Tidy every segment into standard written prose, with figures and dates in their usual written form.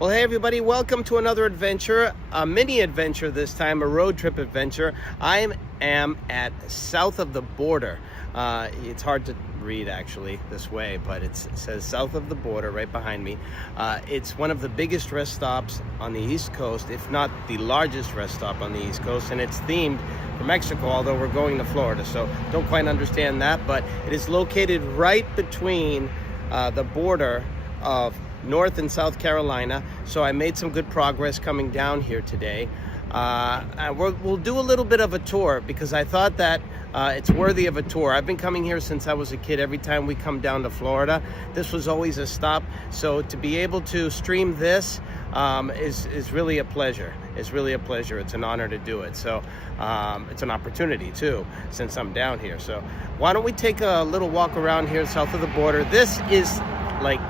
Well, hey everybody, welcome to another adventure, a mini adventure this time, a road trip adventure. I am at south of the border. It's hard to read actually this way, but it says south of the border right behind me. It's one of the biggest rest stops on the East Coast, if not the largest rest stop on the East Coast, and it's themed for Mexico, although we're going to Florida, so don't quite understand that, but it is located right between the border of North and South Carolina, so I made some good progress coming down here today. We'll do a little bit of a tour because I thought that it's worthy of a tour. I've been coming here since I was a kid. Every time we come down to Florida, this was always a stop. So to be able to stream this is really a pleasure. It's really a pleasure. It's an honor to do it. So it's an opportunity too, since I'm down here. So why don't we take a little walk around here south of the border. This is like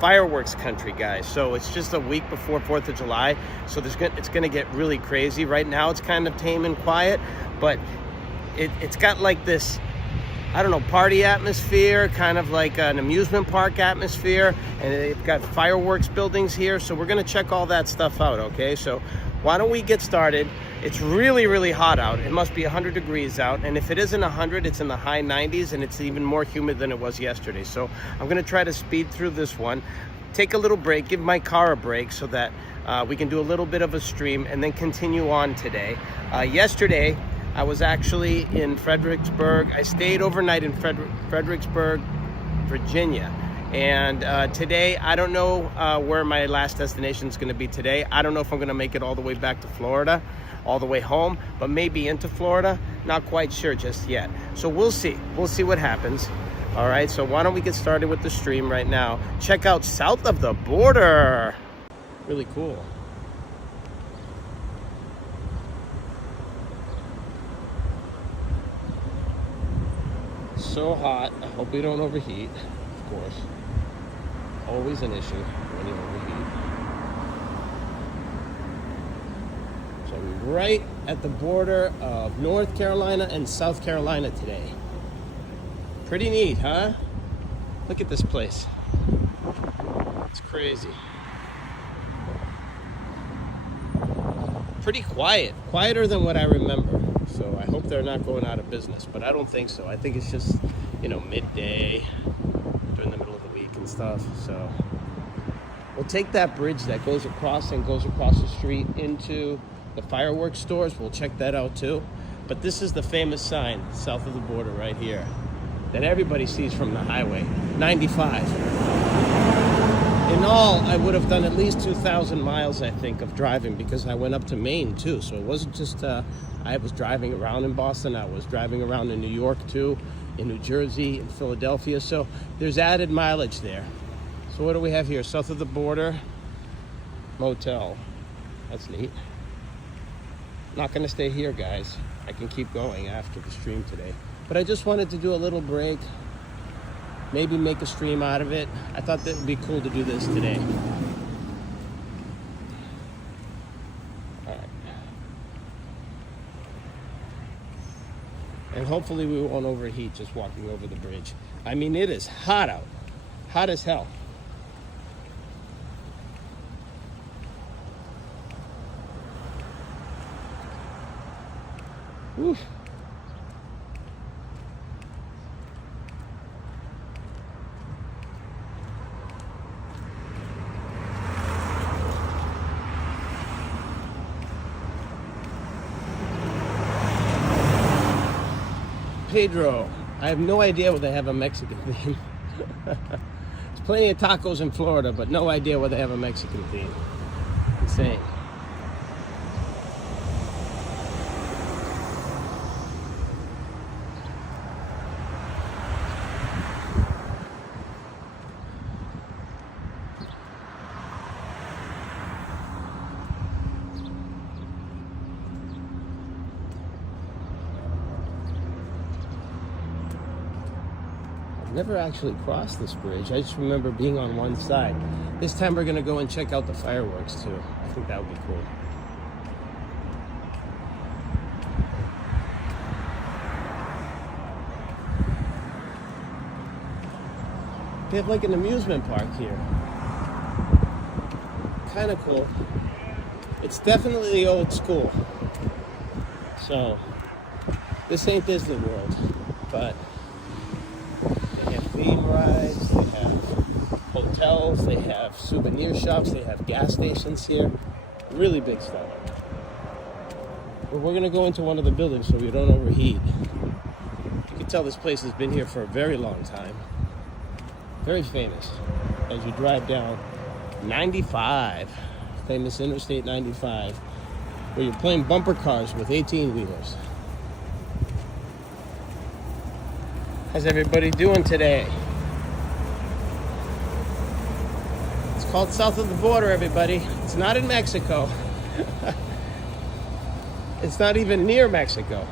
fireworks country, guys. So it's just a week before 4th of July, so it's gonna get really crazy. Right now it's kind of tame and quiet, but it's got like this, I don't know, party atmosphere, kind of like an amusement park atmosphere, and they've got fireworks buildings here, so we're gonna check all that stuff out. Okay, so why don't we get started? It's really hot out. It must be 100 degrees out, and if it isn't 100, it's in the high 90s, and it's even more humid than it was yesterday. So I'm gonna try to speed through this one, take a little break, give my car a break so that we can do a little bit of a stream and then continue on today. Yesterday I was actually in Fredericksburg. I stayed overnight in Fredericksburg, Virginia. And today, I don't know where my last destination is going to be today. I don't know if I'm going to make it all the way back to Florida, all the way home, but maybe into Florida. Not quite sure just yet. So we'll see. We'll see what happens. All right, so why don't we get started with the stream right now. Check out south of the border. Really cool. So hot. I hope we don't overheat, of course. Always an issue when you overheat. So we're right at the border of North Carolina and South Carolina today. Pretty neat, huh? Look at this place. It's crazy. Pretty quiet. Quieter than what I remember. So I hope they're not going out of business, but I don't think so. I think it's just, you know, midday during the middle of the week and stuff. So we'll take that bridge that goes across the street into the fireworks stores. We'll check that out too. But this is the famous sign south of the border right here that everybody sees from the highway, 95. In all, I would have done at least 2,000 miles, I think, of driving because I went up to Maine too. So it wasn't just, I was driving around in Boston. I was driving around in New York too, in New Jersey, in Philadelphia. So there's added mileage there. So what do we have here? South of the border, motel. That's neat. Not gonna stay here, guys. I can keep going after the stream today. But I just wanted to do a little break. Maybe make a stream out of it. I thought that would be cool to do this today. All right. And hopefully we won't overheat just walking over the bridge. I mean, it is hot out. Hot as hell. Oof. Pedro. I have no idea where they have a Mexican theme. There's plenty of tacos in Florida, but no idea where they have a Mexican theme. Insane. Never actually crossed this bridge. I just remember being on one side. This time we're gonna go and check out the fireworks too. I think that would be cool. They have like an amusement park here. kind of cool. It's definitely old school. So this ain't Disney World, but they have theme rides, they have hotels, they have souvenir shops, they have gas stations here. Really big stuff. But we're gonna go into one of the buildings so we don't overheat. You can tell this place has been here for a very long time. Very famous. As you drive down 95, famous Interstate 95, where you're playing bumper cars with 18-wheelers. How's everybody doing today? It's called South of the Border, everybody. It's not in Mexico. It's not even near Mexico.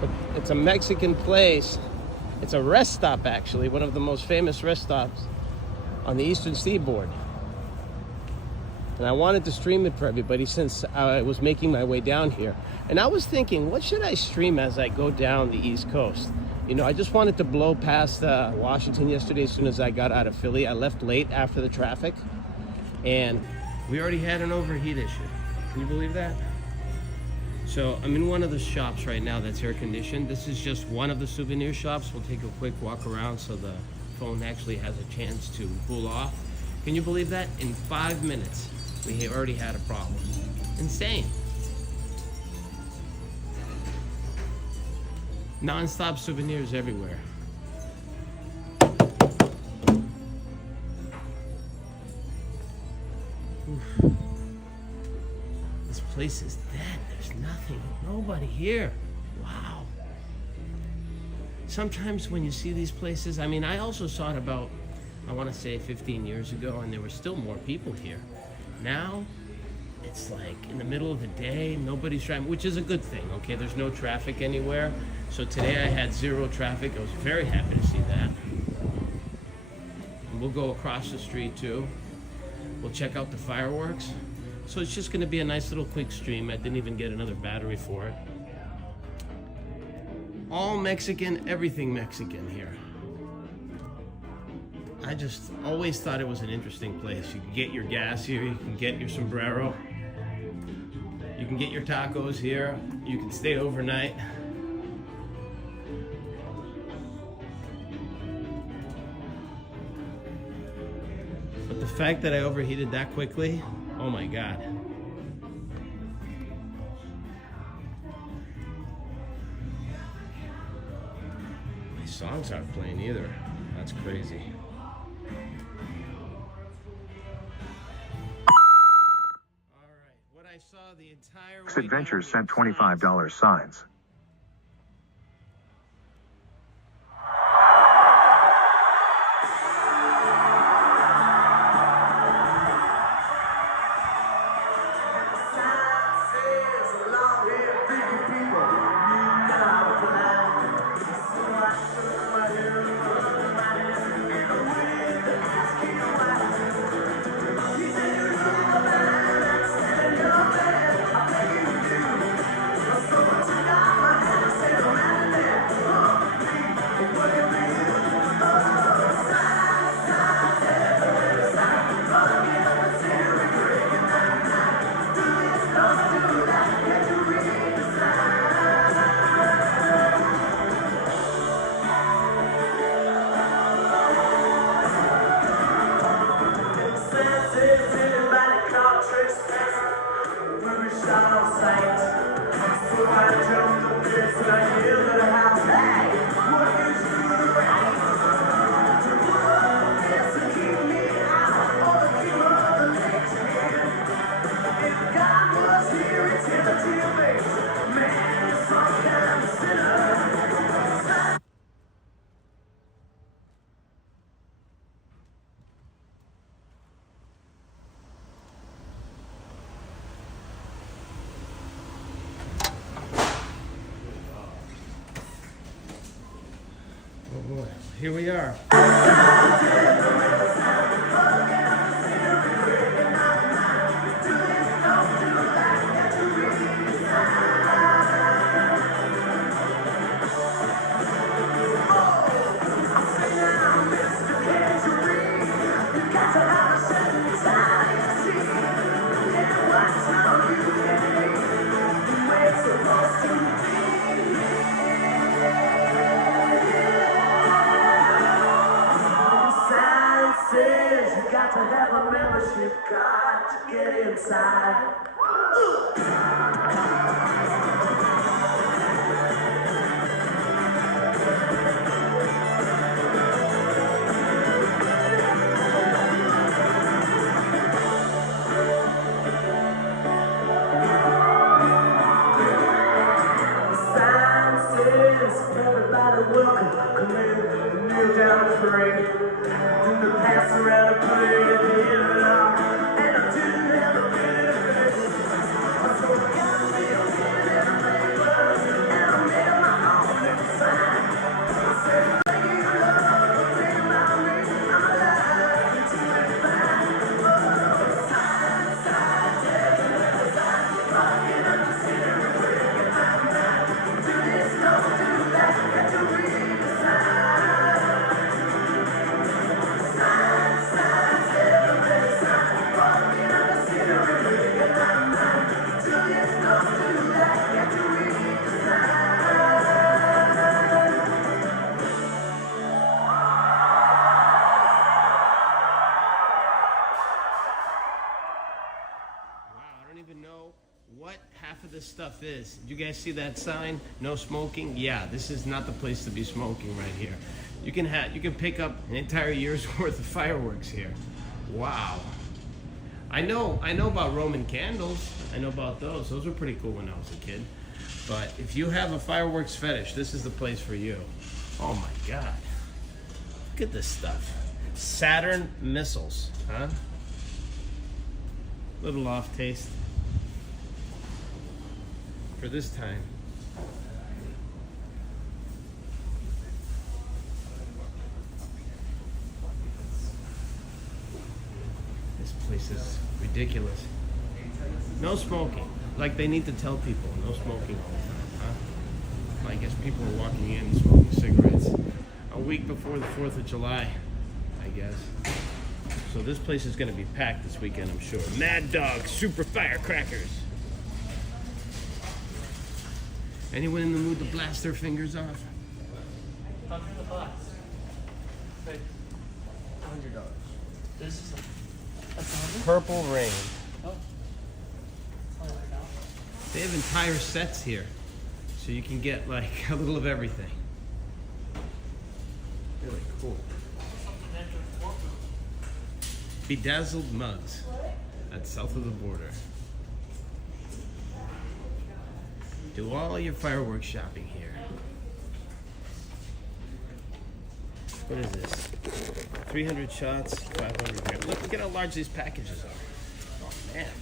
But it's a Mexican place. It's a rest stop, actually, one of the most famous rest stops on the eastern seaboard. And I wanted to stream it for everybody since I was making my way down here. And I was thinking, what should I stream as I go down the East Coast? You know, I just wanted to blow past Washington yesterday as soon as I got out of Philly. I left late after the traffic, and we already had an overheat issue. Can you believe that? So I'm in one of the shops right now that's air conditioned. This is just one of the souvenir shops. We'll take a quick walk around so the phone actually has a chance to cool off. Can you believe that? In 5 minutes, we already had a problem. Insane. Non-stop souvenirs everywhere. Oof. This place is dead. There's nothing, nobody here. Wow. Sometimes when you see these places, I mean, I also saw it about, I want to say 15 years ago, and there were still more people here. Now, it's like in the middle of the day, nobody's driving, which is a good thing, okay? There's no traffic anywhere. So today I had zero traffic. I was very happy to see that. And we'll go across the street too. We'll check out the fireworks. So it's just gonna be a nice little quick stream. I didn't even get another battery for it. All Mexican, everything Mexican here. I just always thought it was an interesting place. You can get your gas here, you can get your sombrero, you can get your tacos here, you can stay overnight. But the fact that I overheated that quickly, oh my God. My songs aren't playing either. That's crazy. Adventures sent $25 signs. Oh boy, here we are. have a membership card to get inside. Everybody welcome, come in, kneel down and pray. Then the pass around and play at the end of it all. And I didn't have a bit. So I got me a pen and a paper, and I made my own little sign. I said, thank you, love, think about me, I'm alive, it's really fine. Oh, side, side, everywhere, side, rocking up the city, breaking my mind. Do this, don't do that, got to read the sign. Sign, signs, everywhere, sign, rocking up the city, breaking my mind. Do this, don't do that, got to read the sign. Wow, I don't even know what half of this stuff is. Did you guys see that sign? No smoking? Yeah, this is not the place to be smoking right here. You can pick up an entire year's worth of fireworks here. Wow. I know about Roman candles. I know about those. Those were pretty cool when I was a kid. But if you have a fireworks fetish, this is the place for you. Oh my God. Look at this stuff. Saturn missiles, huh? Little off taste for this time. This place is ridiculous. No smoking. Like they need to tell people, no smoking all the time, huh? I guess people are walking in smoking cigarettes a week before the 4th of July, I guess. So this place is going to be packed this weekend, I'm sure. Mad Dog Super Firecrackers. Anyone in the mood to blast their fingers off? How much the box? $100. This is that's 100. Purple Rain. Oh. Something like that. They have entire sets here, so you can get like a little of everything. Really cool. Something extra for Bedazzled mugs at south of the border. Do all your fireworks shopping here. What is this? 300 shots, 500 grams. Look at how large these packages are. Oh man.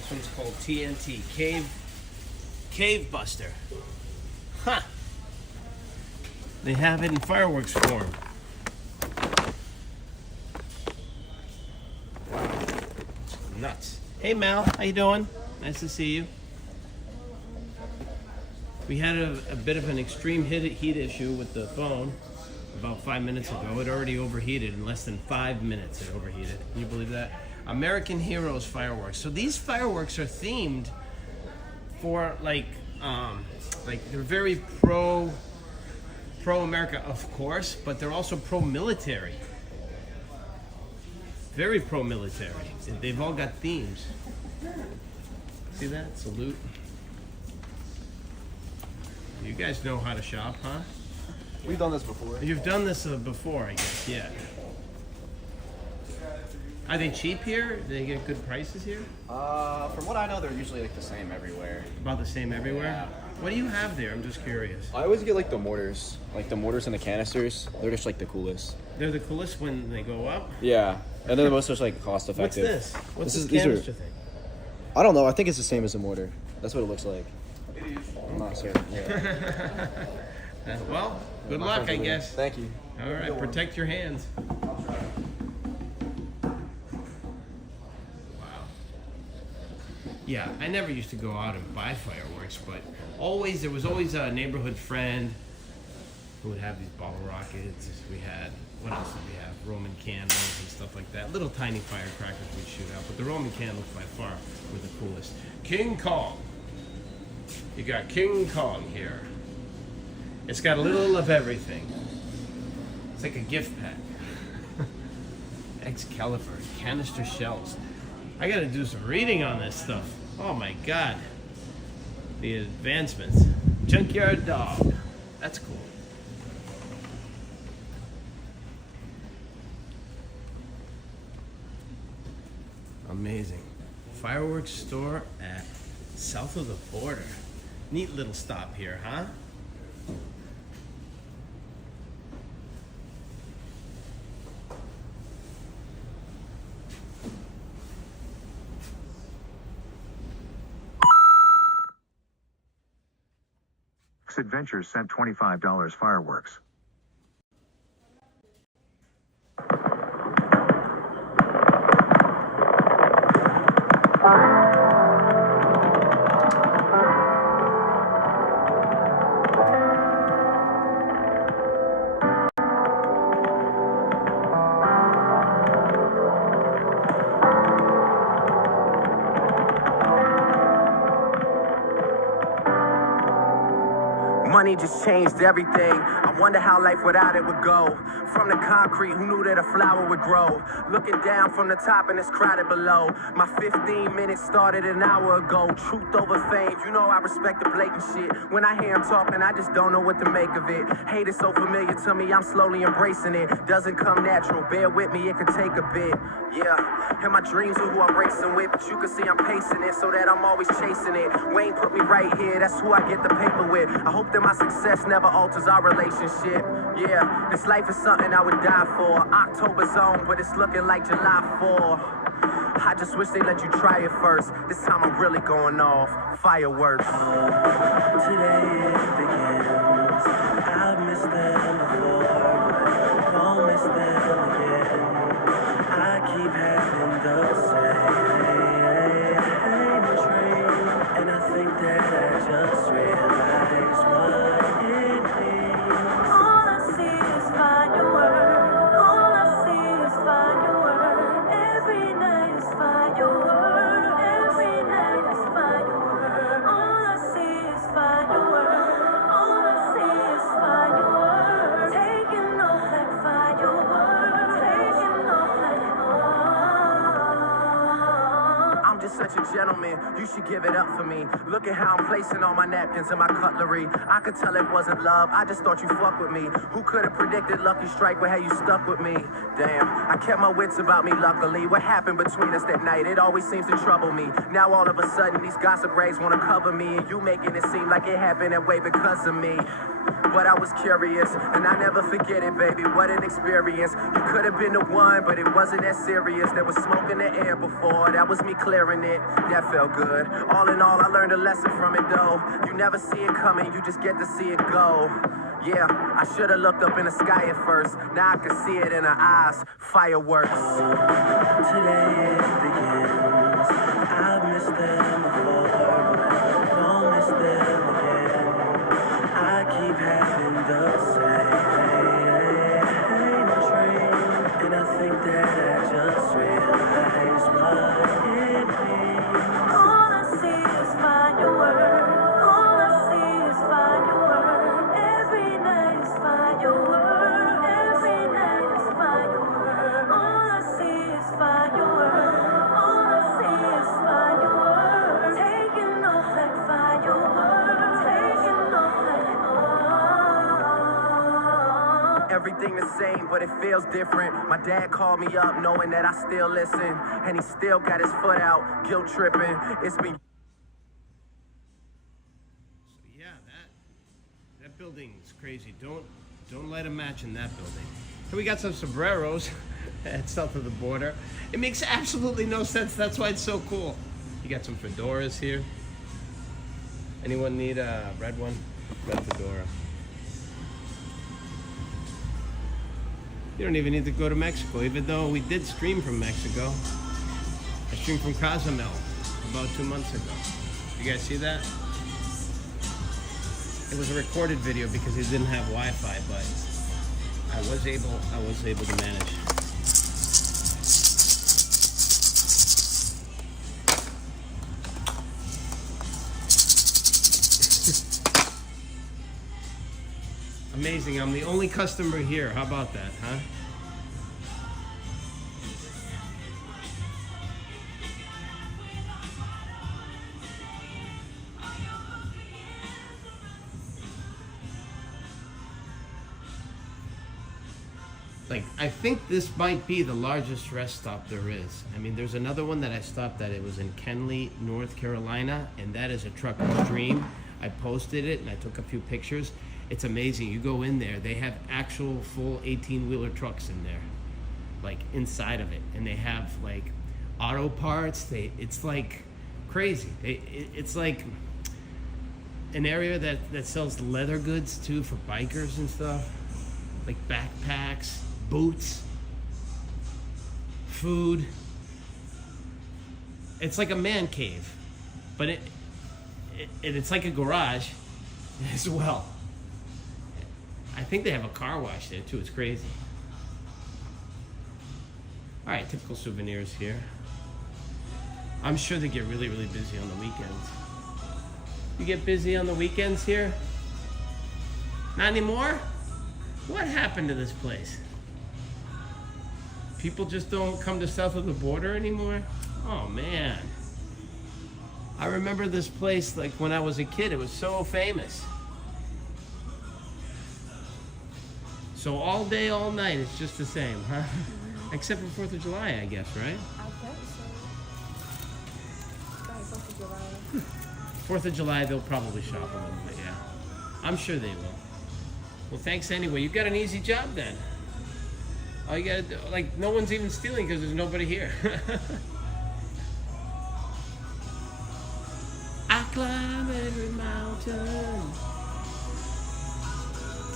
This one's called TNT, Cave Buster. Huh. They have it in fireworks form. Wow. Nuts. Hey Mal, how you doing? Nice to see you. We had a bit of an extreme heat issue with the phone about 5 minutes ago. It already overheated in less than 5 minutes. It overheated. Can you believe that? American Heroes fireworks. So these fireworks are themed for like they're very pro America, of course, but they're also pro military. Very pro military. They've all got themes. See that? Salute. You guys know how to shop, huh? We've done this before. You've done this before, I guess, yeah. Are they cheap here? Do they get good prices here? From what I know, they're usually like the same everywhere. About the same everywhere? Yeah. What do you have there? I'm just curious. I always get like the mortars and the canisters. They're just like the coolest. They're the coolest when they go up? Yeah, and they're the most just like cost effective. What's this? What's this these canister thing? I don't know. I think it's the same as a mortar. That's what it looks like. I'm not certain. Yeah. Well, good My luck, friends I are there. guess. Thank you. All right, protect your hands. Wow. Yeah, I never used to go out and buy fireworks, but there was always a neighborhood friend who would have these bottle rockets. We had, what else did we have? Roman candles and stuff like that. Little tiny firecrackers we'd shoot out, but the Roman candles by far were the coolest. King Kong. You got King Kong here. It's got a little of everything. It's like a gift pack. Excalibur, canister shells. I gotta do some reading on this stuff. Oh my god. The advancements. Junkyard dog. That's cool. Amazing. Fireworks store at south of the border. Neat little stop here, huh? Adventures sent $25 fireworks. Money just changed everything. I wonder how life without it would go. From the concrete, who knew that a flower would grow? Looking down from the top and it's crowded below. My 15 minutes started an hour ago. Truth over fame, you know I respect the blatant shit. When I hear him talking, I just don't know what to make of it. Hate is so familiar to me, I'm slowly embracing it. Doesn't come natural, bear with me, it could take a bit. Yeah, and my dreams are who I'm racing with, but you can see I'm pacing it so that I'm always chasing it. Wayne put me right here, that's who I get the paper with. I hope that my success never alters our relationship. Yeah, this life is something I would die for. October's on, but it's looking like July 4. I just wish they let you try it first. This time I'm really going off. Fireworks. Today it begins. I've missed them before, but won't miss them again. I keep having the same dream, and I think that I just realized what it means. All I see is fireworks. All I see is fireworks. Every night is fireworks. Every night is fireworks. All I see is fireworks. All I see is fireworks. Taking off like fireworks. Taking off like I'm just such a gentleman, you should give it up for me. Look at how I'm placing all my napkins and my cutlery. I could tell it wasn't love, I just thought you fuck with me. Who could have predicted Lucky Strike would have you stuck with me? Damn, I kept my wits about me luckily. What happened between us that night? It always seems to trouble me. Now all of a sudden these gossip rags want to cover me, and you making it seem like it happened that way because of me. But I was curious, and I never forget it, baby. What an experience. You could have been the one, but it wasn't that serious. There was smoke in the air before, that was me clearing it. That felt good. All in all, I learned a lesson from it, though. You never see it coming, you just get to see it go. Yeah, I should have looked up in the sky at first. Now I can see it in her eyes. Fireworks. Today it begins. I've missed them before, but won't miss them again. I keep having the same dream, and I think that I just realized what it means. All I see is fireworks. All I see is fireworks. Every night is fireworks. Every night is fireworks. All I see is fireworks. All I see is fireworks. Taking off like fireworks. Taking off like everything the same, but it feels different. My dad called me up knowing that I still listen, and he still got his foot out, guilt tripping. It's been Yeah, that building's crazy. Don't light a match in that building. So we got some sombreros at south of the border. It makes absolutely no sense. That's why it's so cool. You got some fedoras here. Anyone need a red one? Red fedora. You don't even need to go to Mexico, even though we did stream from Mexico. I streamed from Cozumel about 2 months ago. You guys see that? It was a recorded video because it didn't have Wi-Fi, but I was able to manage. Amazing, I'm the only customer here. How about that, huh? Like, I think this might be the largest rest stop there is. I mean, there's another one that I stopped at. It was in Kenly, North Carolina, and that is a trucker's dream. I posted it and I took a few pictures. It's amazing. You go in there, they have actual full 18-wheeler trucks in there, like inside of it, and they have like auto parts. It's like crazy. It's like an area that sells leather goods too for bikers and stuff, like backpacks, boots, food. It's like a man cave, but it's like a garage as well. I think they have a car wash there too. It's crazy. All right, typical souvenirs here. I'm sure they get really, really busy on the weekends. You get busy on the weekends here? Not anymore? What happened to this place? People just don't come to south of the border anymore? Oh man. I remember this place like when I was a kid. It was so famous. So all day, all night, it's just the same, huh? Except for 4th of July, I guess, right? I guess so. Right, 4th of July. 4th of July, they'll probably shop a little bit, yeah. I'm sure they will. Well, thanks anyway. You've got an easy job then. All you gotta do, like, no one's even stealing because there's nobody here. I climb every mountain,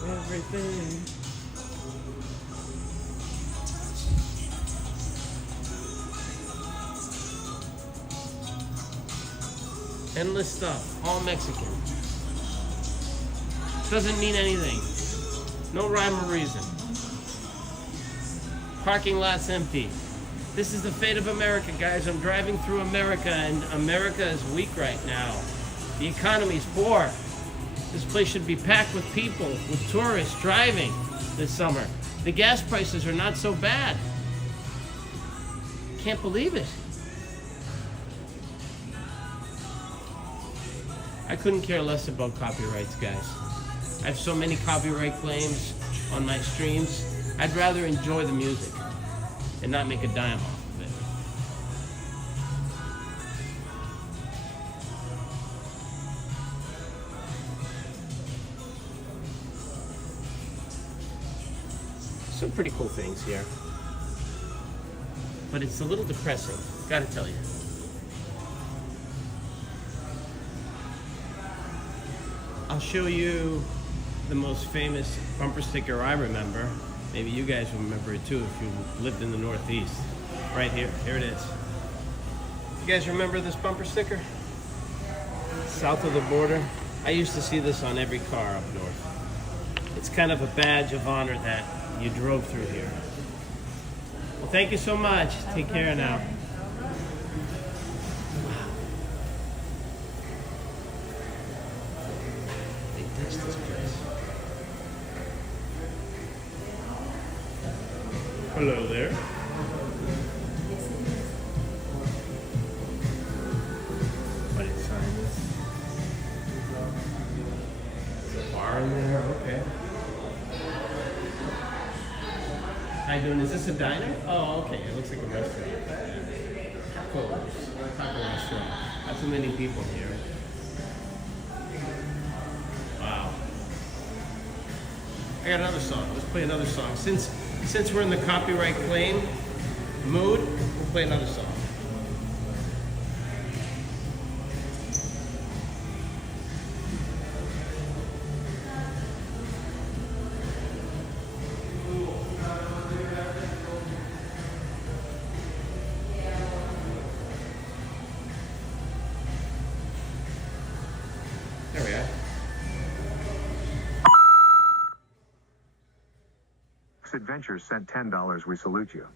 everything. Endless stuff, all Mexican. Doesn't mean anything. No rhyme or reason. Parking lot's empty. This is the fate of America, guys. I'm driving through America, and America is weak right now. The economy's poor. This place should be packed with people, with tourists driving this summer. The gas prices are not so bad. Can't believe it. I couldn't care less about copyrights, guys. I have so many copyright claims on my streams. I'd rather enjoy the music and not make a dime off of it. Some pretty cool things here. But it's a little depressing, gotta tell you. I'll show you the most famous bumper sticker I remember. Maybe you guys will remember it too if you lived in the Northeast. Right here, here it is. You guys remember this bumper sticker? South of the border. I used to see this on every car up north. It's kind of a badge of honor that you drove through here. Well, thank you so much. Take care now. This place. Hello there. What is this? There's a bar in there. Okay. How you doing? Is this a diner? Oh, okay. It looks like a restaurant. Cool. Taco restaurant. Not too many people here. Wow. I got another song. Let's play another song. Since we're in the copyright claim mood, we'll play another song. There we are. Adventures sent $10. We salute you.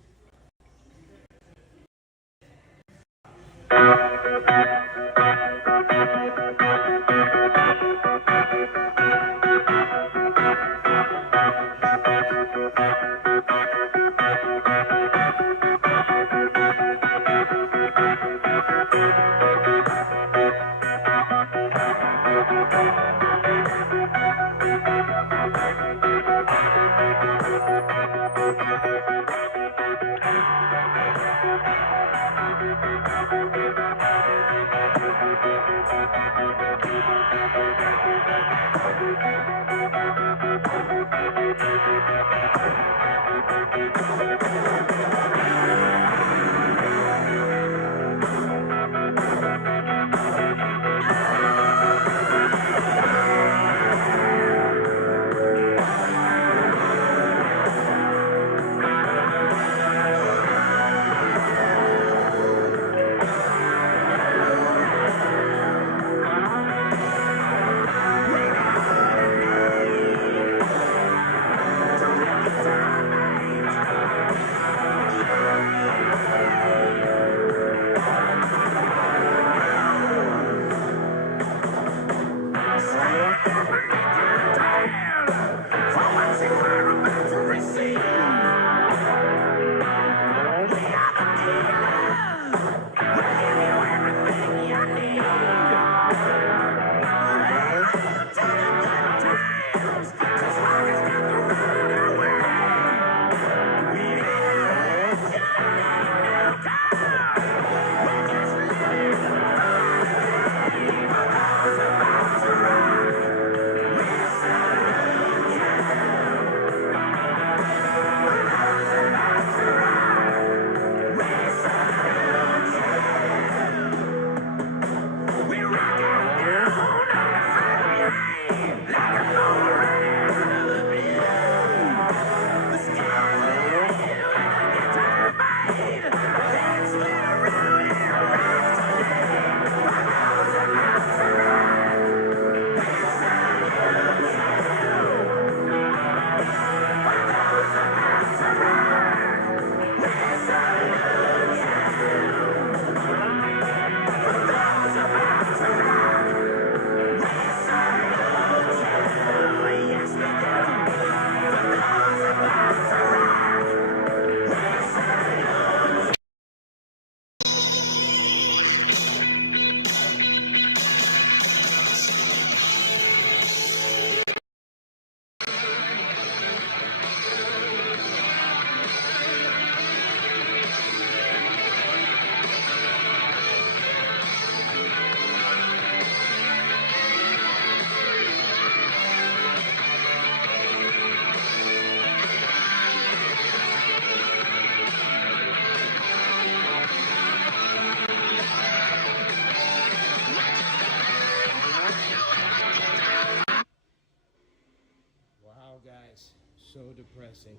Guys, so depressing.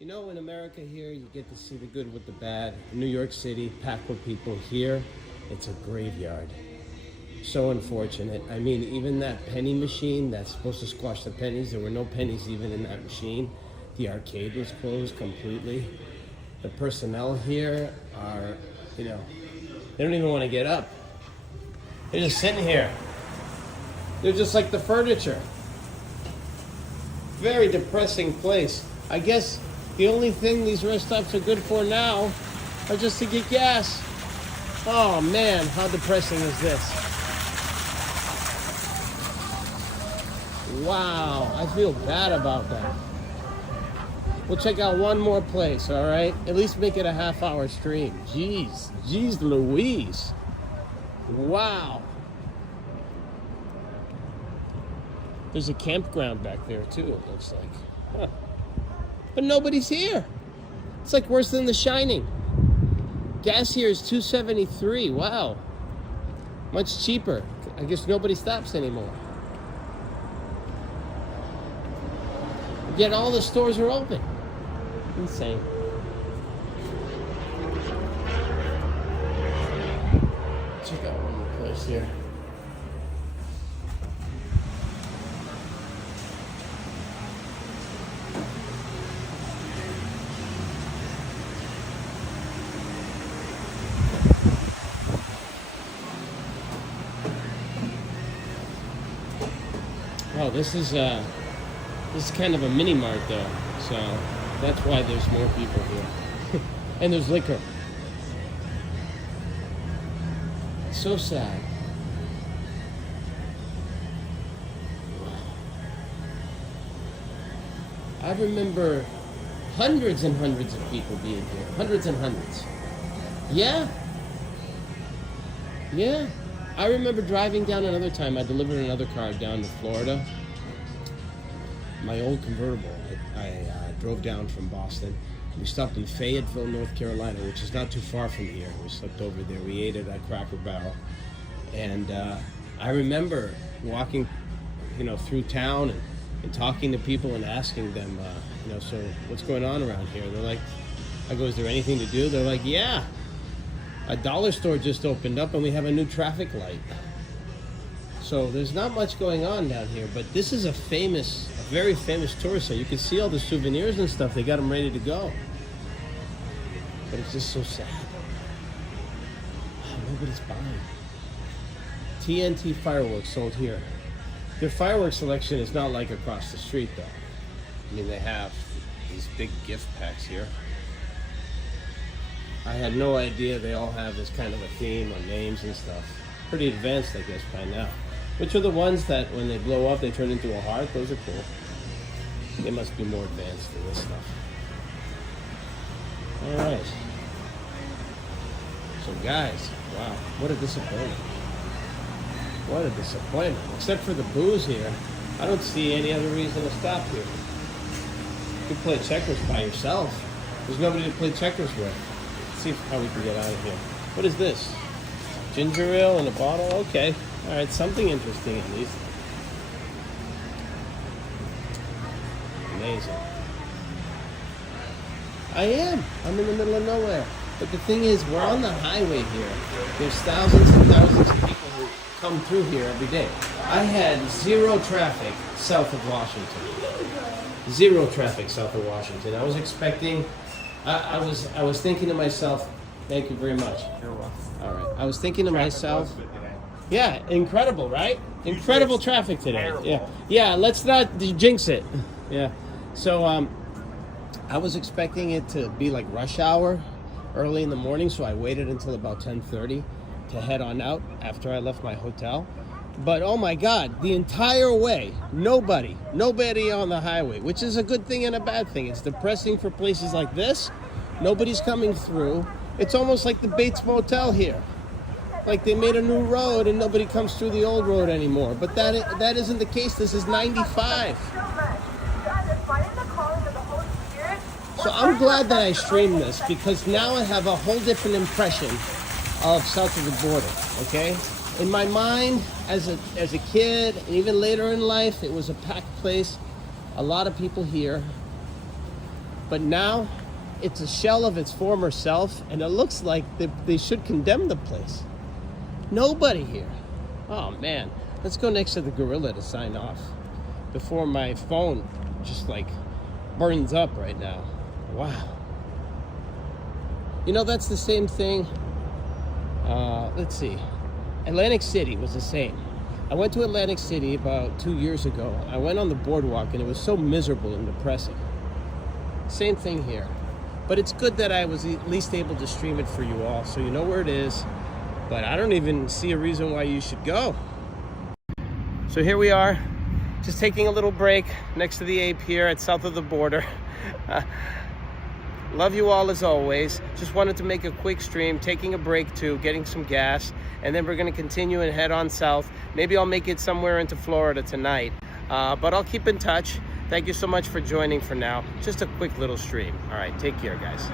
You know, in America here, you get to see the good with the bad. New York City, packed with people. Here, it's a graveyard. So unfortunate. I mean, even that penny machine that's supposed to squash the pennies, there were no pennies even in that machine. The arcade was closed completely. The personnel here are, you know, they don't even want to get up. They're just sitting here. They're just like the furniture. Very depressing place. I guess the only thing these rest stops are good for now are just to get gas. Oh man, how depressing is this? Wow, I feel bad about that. We'll check out one more place, all right? At least make it a half-hour stream. Jeez Louise. Wow. There's a campground back there too, it looks like. Huh. But nobody's here. It's like worse than The Shining. Gas here is $2.73. Wow. Much cheaper. I guess nobody stops anymore. Yet all the stores are open. Insane. Check out one more place here. Oh, this is kind of a mini mart though, so that's why there's more people here. And there's liquor. So sad. I remember hundreds and hundreds of people being here. Hundreds and hundreds. Yeah, Yeah. I remember driving down another time. I delivered another car down to Florida. My old convertible. I drove down from Boston. We stopped in Fayetteville, North Carolina, which is not too far from here. We slept over there. We ate at a Cracker Barrel. And I remember walking, through town and talking to people and asking them, so what's going on around here? They're like, I go, is there anything to do? They're like, yeah. A dollar store just opened up and we have a new traffic light. So there's not much going on down here, but this is a very famous tourist site. You can see all the souvenirs and stuff. They got them ready to go. But it's just so sad. Nobody's buying. TNT fireworks sold here. Their fireworks selection is not like across the street though. I mean, they have these big gift packs here. I had no idea they all have this kind of a theme or names and stuff. Pretty advanced, I guess, by now. Which are the ones that when they blow up, they turn into a heart? Those are cool. They must be more advanced than this stuff. All right. So guys, wow, what a disappointment. What a disappointment. Except for the booze here, I don't see any other reason to stop here. You can play checkers by yourself. There's nobody to play checkers with. Let's see how we can get out of here. What is this? Ginger ale in a bottle? Okay. All right, something interesting at least. Amazing. I'm in the middle of nowhere. But the thing is, we're on the highway here. There's thousands and thousands of people who come through here every day. I had zero traffic south of Washington. Zero traffic south of Washington. I was expecting, I was thinking to myself, thank you very much. You're welcome. All right. I was thinking to myself, yeah, incredible, right? Incredible traffic today. Yeah. Let's not jinx it. Yeah. So I was expecting it to be like rush hour early in the morning, so I waited until about 10:30 to head on out after I left my hotel. But oh my God, the entire way, nobody on the highway, which is a good thing and a bad thing. It's depressing for places like this. Nobody's coming through. It's almost like the Bates Motel here. Like they made a new road and nobody comes through the old road anymore. But that isn't the case. This is 95. So I'm glad that I streamed this because now I have a whole different impression of south of the border, okay? In my mind, as a kid, and even later in life, it was a packed place, a lot of people here. But now, it's a shell of its former self, and it looks like they should condemn the place. Nobody here. Oh man, let's go next to the gorilla to sign off before my phone just like burns up right now. Wow. That's the same thing. Let's see. Atlantic City was the same. I went to Atlantic City about 2 years ago. I went on the boardwalk and it was so miserable and depressing. Same thing here. But it's good that I was at least able to stream it for you all, so you know where it is. But I don't even see a reason why you should go. So here we are, just taking a little break next to the ape here at south of the border. Love you all as always. Just wanted to make a quick stream, taking a break too, getting some gas, and then we're going to continue and head on south. Maybe I'll make it somewhere into Florida tonight, but I'll keep in touch. Thank you so much for joining for now. Just a quick little stream. All right, take care, guys.